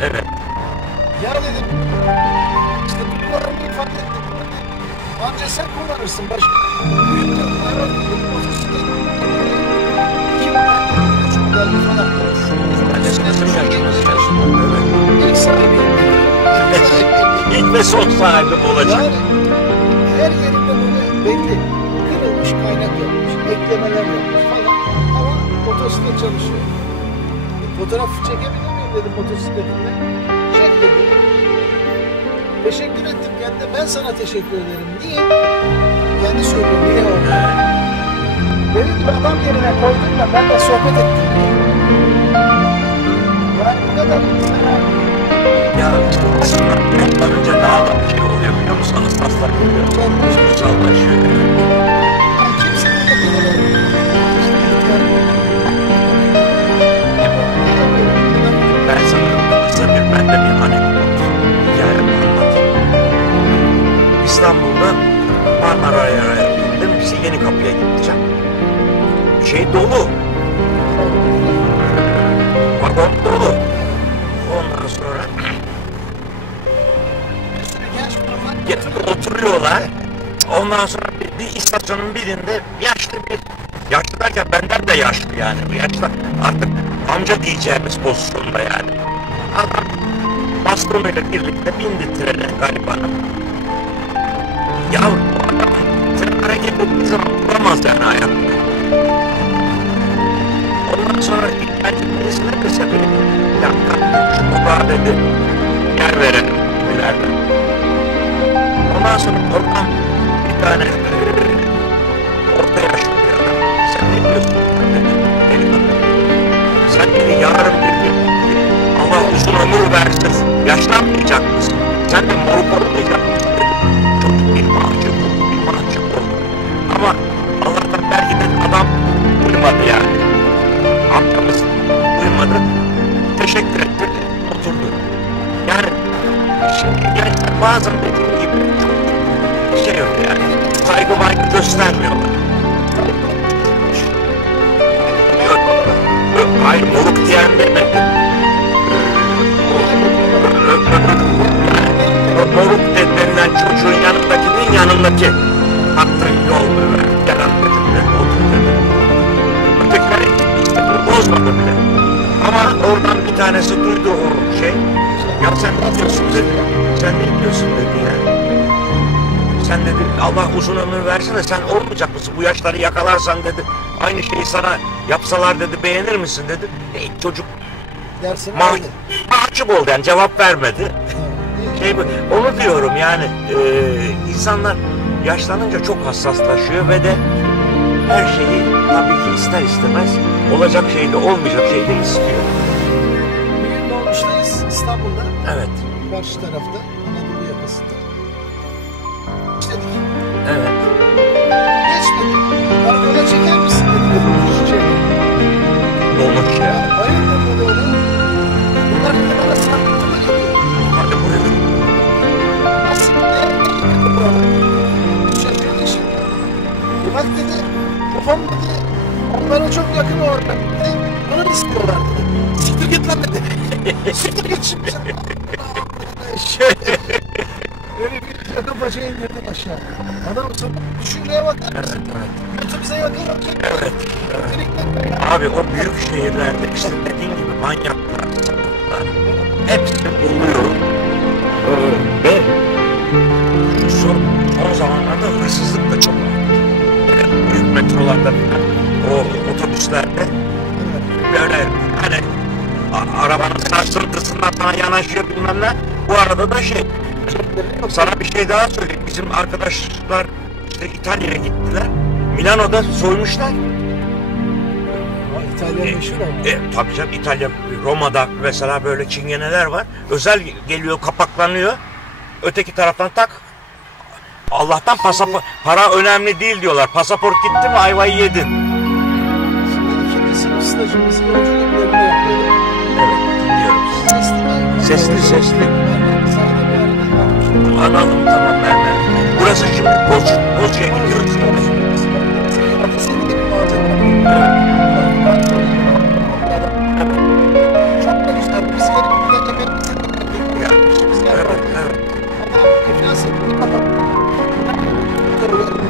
Evet. Ya dedim, işte duygularımı ifade ettim. Anca sen kullanırsın başka. Büyük aradım, motosiklet. 2003 model falan. Kaçıncı yaşındasın? Evet. İlk sahibiyim. İlk ve son sahibim olacak. Yani her yerinde böyle belli. Kırılmış, kaynak yapmış, eklemeler yapmış falan. Ama motosiklet çalışıyor. Fotoğraf çekebilir miyim dedim motosikletimle. Çek dedi. Teşekkür ettim kendine. Ben sana teşekkür ederim. Niye? Kendi söylüyor. Niye oldu? Benim gibi adam yerine koydum da ben de sohbet ettim. Yani bu kadar. Ya aslında ondan önce daha da bir şey oluyor biliyor musun? Hastalar geliyor. Duygusallaşıyor. Yani kimsenin de kadar Ben sana kısa ben de bir anekdot hikaye anlatayım. İstanbul'da Marmara'ya bindim. İşte Yenikapı'ya gideceğim. Şey dolu. Vagon dolu. Ondan sonra oturuyorlar. Ondan sonra bir istasyonun birinde yaşlı derken benden de yaşlı yani. Bu yaşlı artık amca diyeceğimiz pozisyonda yani. Adam bastonuyla birlikte bindi trene garibanım. Ya bu adam tren hareket ettiği zaman duramaz yani ayakta. Ondan sonra bence birisine kısa bir dakika şu kubağa dedi yer verelim ileride. Ondan sonra oradan bir tane orta yaşlı bir adam sen ne diyorsun dedi. Sen dedi yarın bir gün Allah uzun ömür versin yaşlanmayacak mısın? Sen de moruk olmayacak mısın dedi. Çok bir mahcup oldu. Ama Allah'tan belki de adam uyumadı yani. Amcamız uyumadı. Teşekkür etti. Oturdu. Yani şimdi yani bazen dediğim gibi çok şey yok yani. Saygı göstermiyorlar. Hayır moruk diyen demedi. Moruk denilen çocuğun yanındakinin yanındaki hattın yol ver. Gel amcacım dedi. Otur dedi. Ötekileri istemini bozmadı bile. Ama oradan bir tanesi duydu o şey. Ya sen ne diyorsun dedi. Sen ne diyorsun dedi yani. Sen dedi Allah uzun ömür versin de sen olmayacak mısın? Bu yaşları yakalarsan dedi. Aynı şeyi sana yapsalar dedi beğenir misin dedi. Çocuk mahcup oldu yani cevap vermedi. Onu diyorum yani insanlar yaşlanınca çok hassaslaşıyor ve de her şeyi tabii ki ister istemez olacak şeyde olmayacak şeyde istiyor. Bugün Dolmuş'tayız İstanbul'da. Evet. Karşı tarafta Anadolu yakasında. İşledik. Evet. Geçmedi. Karakola çeker misin dedi. Dolmuş ya. Hayırdır dedi öyle. Bunlar dedi bana sarkıntı geliyor. Hadi buyurun. Nasıl ne? Şaşırmışım. Bak dedi. Kafam dedi. Onlara çok yakın orada. Bunu istiyorlar dedi. Siktir git lan dedi. Siktir git şimdi sen. Öyle bir yaka paça indirdim aşağı. Adam sonra düşünceye bakar mısın? Götümüze yakın bakayım. Evet. Abi o büyük şehirlerde işte dediğin gibi manyaklar, sapıklar hepsi oluyor. Ve metrolarda falan, o otobüslerde böyle hani arabanın sarsıntısından sana yanaşıyor bilmem ne. Bu arada da sana bir şey daha söyleyeyim. Bizim arkadaşlar işte İtalya'ya gittiler. Milano'da soymuşlar. İtalya meşhur ama. Tabii canım, İtalya, Roma'da mesela böyle çingeneler var. Özel geliyor, kapaklanıyor. Öteki taraftan tak. Allah'tan para önemli değil diyorlar. Pasaport gitti mi ayvayı yedin. Şimdi ikinci sınıf stajımızı yolculuklarında yapıyorduk. Evet, dinliyorum sizi. Sesli. Sana da bir arada kalmıştım. Anladım, tamam ben. Burası şimdi Bozcu'ya gidiyoruz. Adı senin gibi malzeme. Çok da güzel. Biz gelip yemeğimizi de verdik. Biz Evet. Ama iflas ettik ama yukarılarının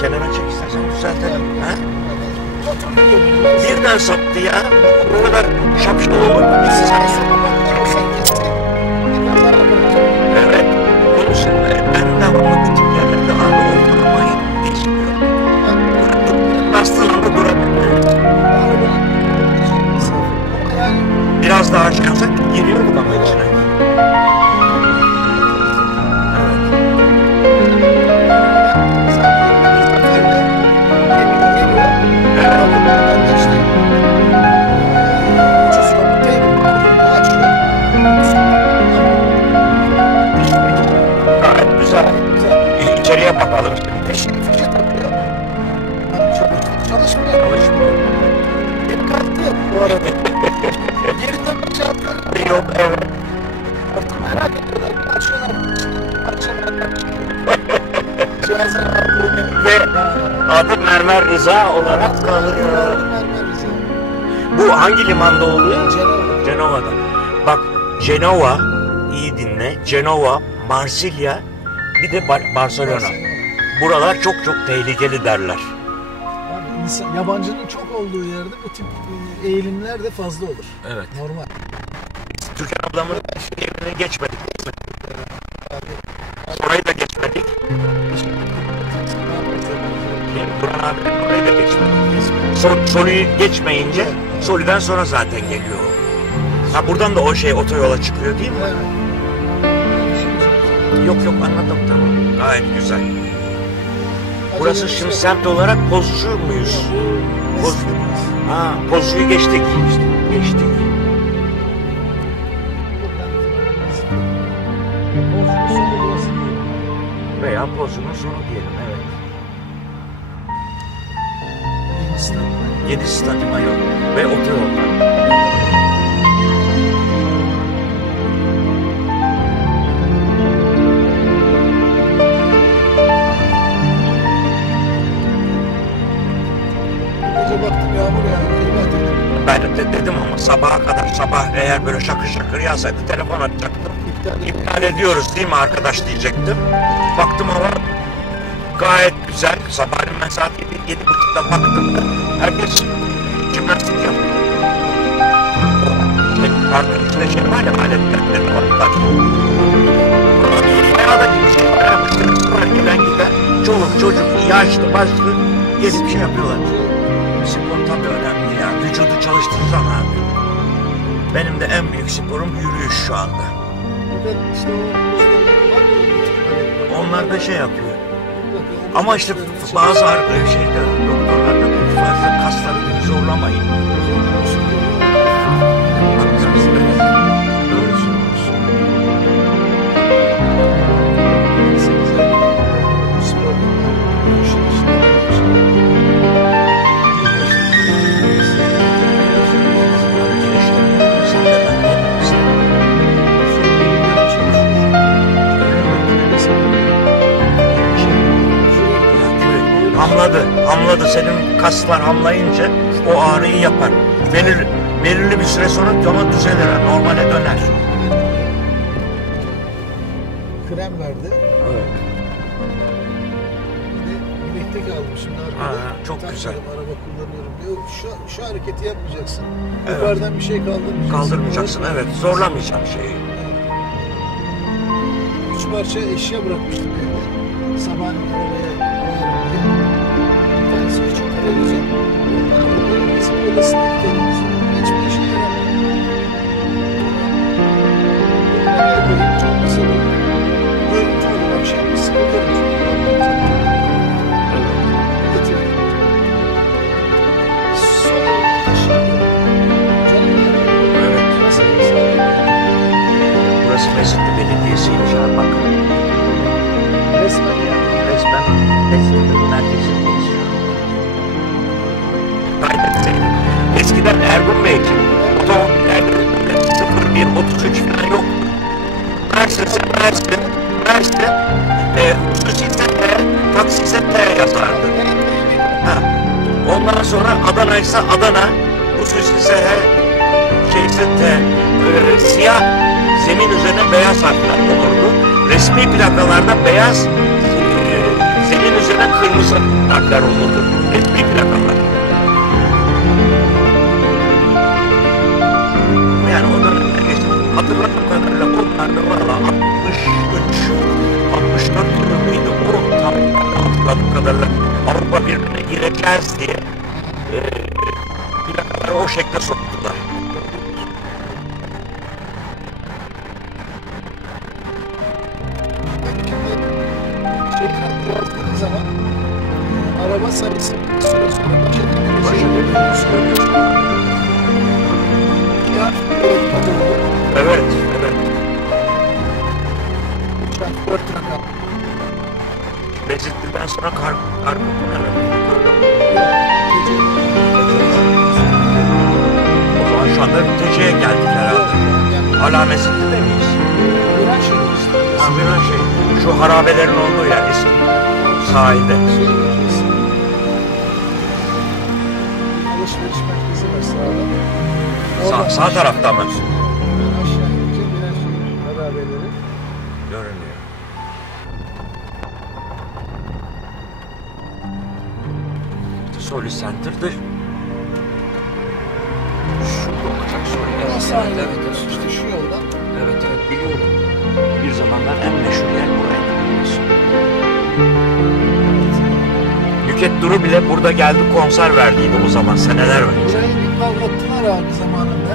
Kenara çek istersen düzeltelim. Ha? Birden saptı ya. Bu kadar şapşal olur mu? Evet. Onun için ben devamlı bu tip yerlerde abi ortalamayı değişmiyor. Bastığında durabilir. Biraz daha şey yapsak giriyorduk ama içine. İçeriye bakalım şimdi. Çalışmıyor. Dikkatli bu arada. Geri dönme şartları Yok, evet. artık merak ediyorlar. Açıyorlar. Cihazın Ve adı Mermer Rıza olarak kalıyor. Mermer Rıza. Bu hangi limanda oluyor? Cenova. Cenova'da. Bak, Cenova, iyi dinle. Cenova, Marsilya, bir de Barcelona. Buralar çok tehlikeli derler. Yani yabancının çok olduğu yerde bu tip eğilimler de fazla olur. Evet. Normal. Türkan ablamın evine geçmedik değil mi? Orayı da geçmedik. Duran abi orayı da geçmedik. Soruyu geçmeyince Soli'den sonra zaten geliyor o. Ha, buradan da o otoyola çıkıyor değil mi? Yok anladım, tamam. Gayet güzel. Burası şimdi semt olarak Pozcu muyuz? Pozcu'yu geçtik. Geçtik. Veya Pozcu'nun sonu diyelim, evet. Yeni stadyuma yok ve otoyolda. Baktım yağmur yağıyor. Ben de dedim ama sabaha kadar, eğer böyle şakır yağsaydı telefon açacaktım. İptal ediyoruz değil mi arkadaş diyecektim. Baktım hava gayet güzel. Sabahleyin ben saat 7.30'da baktım da herkes jimnastik yapıyor. Parkın içinde var ya, aletler var. Bayağı da bir şey var. Gelen gider. Çoluk çocuk, yaşlı başlı gelip şey yapıyorlar. Spor tabii önemli ya. Vücudu çalıştıracaksın abi. Benim de en büyük sporum yürüyüş şu anda. İşte Onlar da şey yapıyor. bakıyor. Ama işte bazı şeyde doktorlar da diyor ki fazla kasları diyor, zorlamayın. Haklısınız, evet. Doğru söylüyorsun. Sen de ben de misin? Hamladı. Senin kaslar hamlayınca o ağrıyı yapar. Belirli bir süre sonra ama düzelir, normale döner. Krem verdi. Evet. Bir de bileklik aldım şimdi arkada. Ha, çok Takmadım, güzel. araba kullanıyorum diyor. Şu hareketi yapmayacaksın. Evet. Yukarıdan bir şey kaldırmayacaksın. Kaldırmayacaksın, evet. Zorlamayacağım şeyi. 3 parça eşya bırakmıştım evde. Sabahleyin arabaya koyarım diye. Bir tanesi küçük televizyon. Benim kızım odasındaki televizyon. Hiçbir işe yaramıyor. Nereye koyayım? Çok mesela görüntü olur. Akşam bir sıkılırım. Getirdim. Sonra taşıdım. Canım yanıyor. Evet. Nasıl mesela? Burası Mesutlu Belediyesi'ymiş ha, bak. Resmen yani. Resmen Mesutlu merkezindeyiz şu an. Kaydetseydim. Eskiden Ergun Beyciğim, otomobillerde 0133 falan yok. Mersin, hususiyse taksiyse T yazardı. Ha. Ondan sonra Adana ise Adana, hususiyse şeyse T, siyah zemin üzerine beyaz harfler olurdu. Resmi plakalarda beyaz zemin üzerine kırmızı harfler olurdu. Resmi plakalar. Yani o dönemde hatırladığım kadarıyla bunlarda valla 64 yılıydı o, tam hatırladığım kadarıyla Avrupa Birliği'ne gireceğiz diye plakaları o şekilde soktular. Yazdığınız zaman araba sayısı bir süre sonra başa dönüyor. Evet. Uçak 4 rakam. Bezitli'den sonra Karpuz'un herhalde. O zaman şu anda Tece'ye geldik herhalde. Hala Mesutlu'da miyiz? Viran şey. Şu harabelerin olduğu yer eski. Sahilde. Alışveriş merkezi var sağda. Sağ tarafta mı? Aşağı inince Viran şey harabeleri. Görünüyor. Soli Center'dır. Şu olacak Soli. Sahile işte şu yoldan. Evet biliyorum. Bir zamanlar en meşhur yer buraydı. Nükhet Duru bile burada geldi, konser verdiydi o zaman, seneler önce. Burayı bir parlattılar abi zamanında.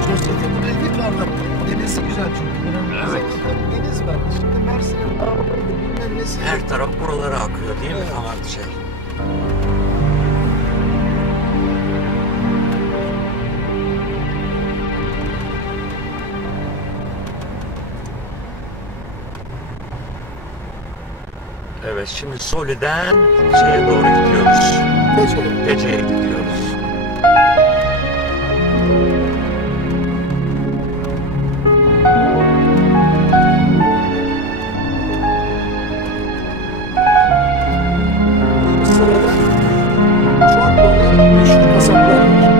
Sosyete burayı bir parlattı. Denizi güzel çünkü. Buranın Evet. Deniz var. Şimdi Mersin'in dağlarıydı, bilmem nesi. Her taraf buralara akıyor değil mi? Evet. Tamam şey. Evet, şimdi Soli'den şeye doğru gidiyoruz. Geceye gidiyoruz. Sırada çok böyle meşhur kasaplar var.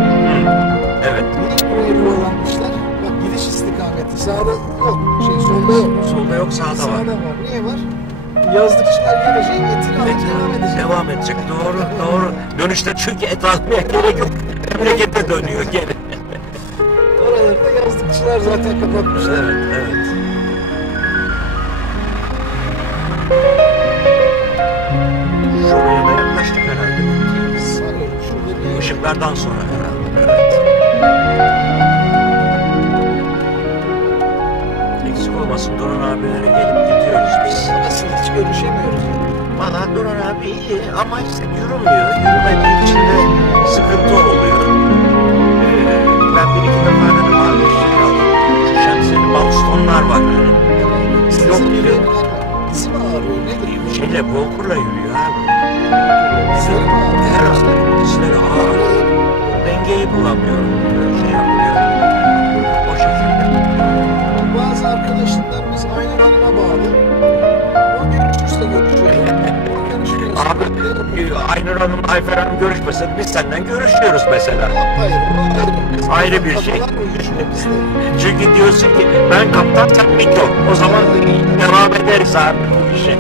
Evet. Minik buraya yuvarlanmışlar. Bak gidiş istikameti. Sağda yok. Solda yok. Solda yok, sağda var. Sağda var. Niye var? Yazlıkçılar gelecek, etini alıp devam edecek. Devam edecek. Doğru. Dönüşte çünkü et almaya gerek yok. Memlekete dönüyor geri. Oralarda yazlıkçılar zaten kapatmışlar. Evet. Şuraya da yaklaştık herhalde. Sanıyorum şurada bir Işıklardan sonra herhalde. Evet. Eksik olmasın, Duran abilere gelip gidiyoruz biz. Nasıl hiç görüşemiyoruz. Valla Duran abi iyi ama işte yürümüyor. Yürümediği için de sıkıntı oluyor. Ben bir iki defa dedim abi şey al. Şu şemsiyeli balstonlar var. Yok diyor. Dizim ağrıyor. Nedir? Şeyle Volkur'la yürüyor abi. Dizlerim ağrıyor. Herhalde dizleri ağır. Dengeyi bulamıyorum. Şey yapıyor. O şekilde. Bazı arkadaşlarımız aynı hanıma bağlı. O görüşürse görüşüyor. O görüşmüyorsa Abi Aynur Hanım, Ayfer Hanım görüşmese biz senden görüşüyoruz mesela. hayır. O ayrı. Ayrı bir şey. Kafalar uyuşuyor bizde. Çünkü diyorsun ki ben kaptan sen mikro. O zaman devam ederiz abi bu işe.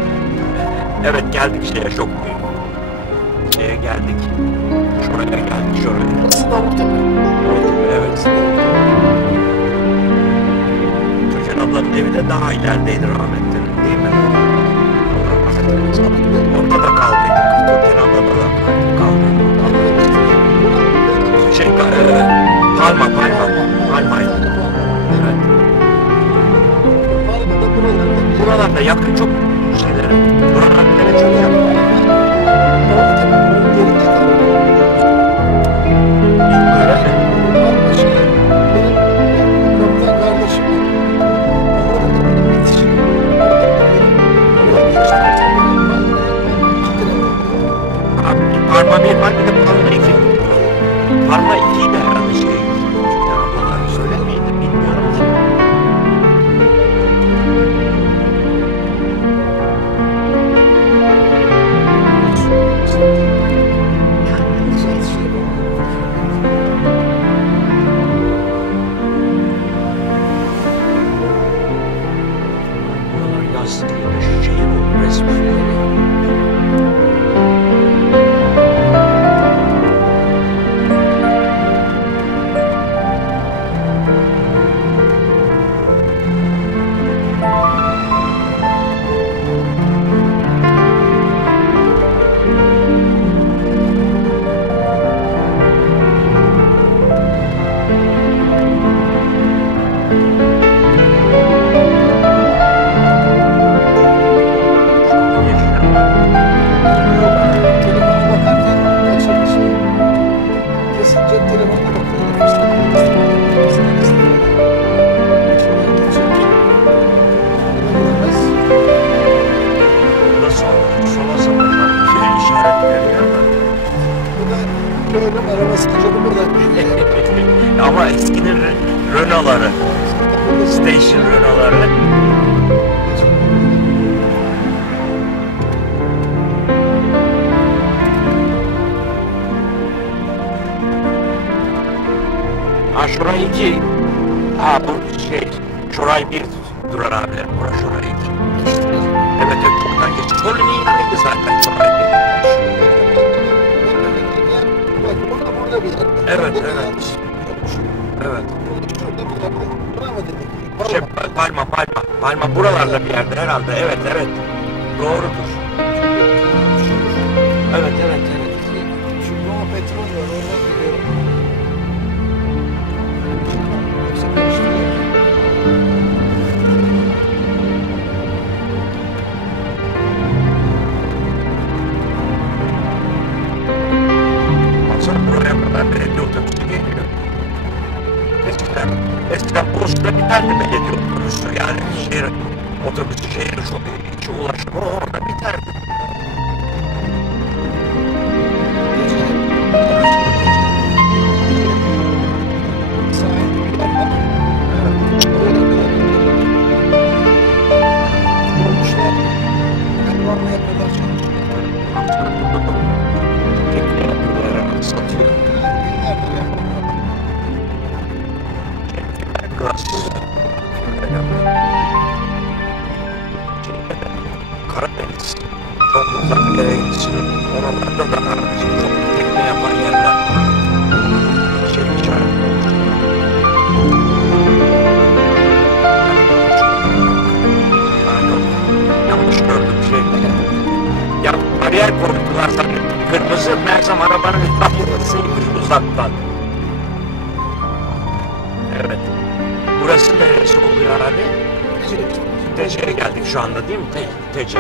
Evet geldik şeye çok büyük. Şeye geldik. Şuraya geldik şuraya. Burası Davuttepe. Evet. Türkan ablanın evi de daha ilerideydi rahmetlinin değil mi? Orada da kaldıydık. Türkan ablada da kaldıydık. Şey, Palma. Evet. Palma'da buralarda bir Buralarda yakın çok şeylere. Buralarda çok yakın. Davuttepe. Geride kalıyor. Öyle mi? Palma şey, benim kaptan kardeşim var. Onların da benim bitişim. Oraya geçti. Abi, Parma 1 var bir de Parma 2. Parma 2'yi de herhalde şey. Türkan ablalar söylemeydi bilmiyorum ki. Buralar yaz gibi şehir oldu resmen. Telefona bakarken açık bir şey. Kesince telefona bakıyorum. Nasıl sola sapacak şey işaret veriyor ama. Bu da bölüm arabası canı buradan geliyor. Ama eskinin Renault'ları, station Renault'ları. Ha şurayı 2. Ha bu şey, şurayı 1 Duran abiler. Burası şurayı 2. Evet evet çoktan geçti. Kolinin yanıydı zaten şurayı 1. Bak burada bir yer. Evet, Burada evet. yanlış yokmuş. Evet. Şurada bir yerde. Bravo dedik. Şey, Palma buralarda bir yerde herhalde. Evet evet. Doğrudur. Evet evet evet. Şu Roma petrol var. Oradan geliyorum. Yoksa karıştırıyorum. Baksana buraya kadar belediye otobüsü geliyor. Eskiden Bosna biterdi belediye otobüsü. Yani şehir otobüsü şehir içi ulaşımı orada biterdi. Sahilde bir yer var. Oraya kadar. Olmuşlar. Elvanlığa kadar çalışıyor. Tekne yapıyorlar, satıyor. Günlerdir yapıyorlar. Gaz. Karadeniz. Çok uzak bir yere gitsin. Oralarda da kardeşim çok tekne yapan yerler. Şey işaret. Ha yok. Yanlış gördüm şey. Ya bariyer koydular zannettim. Kırmızı meğersem arabanın kapısıymış uzaktan. Evet. Burası neresi oluyor abi? Tece'ye geldik şu anda değil mi? Tece.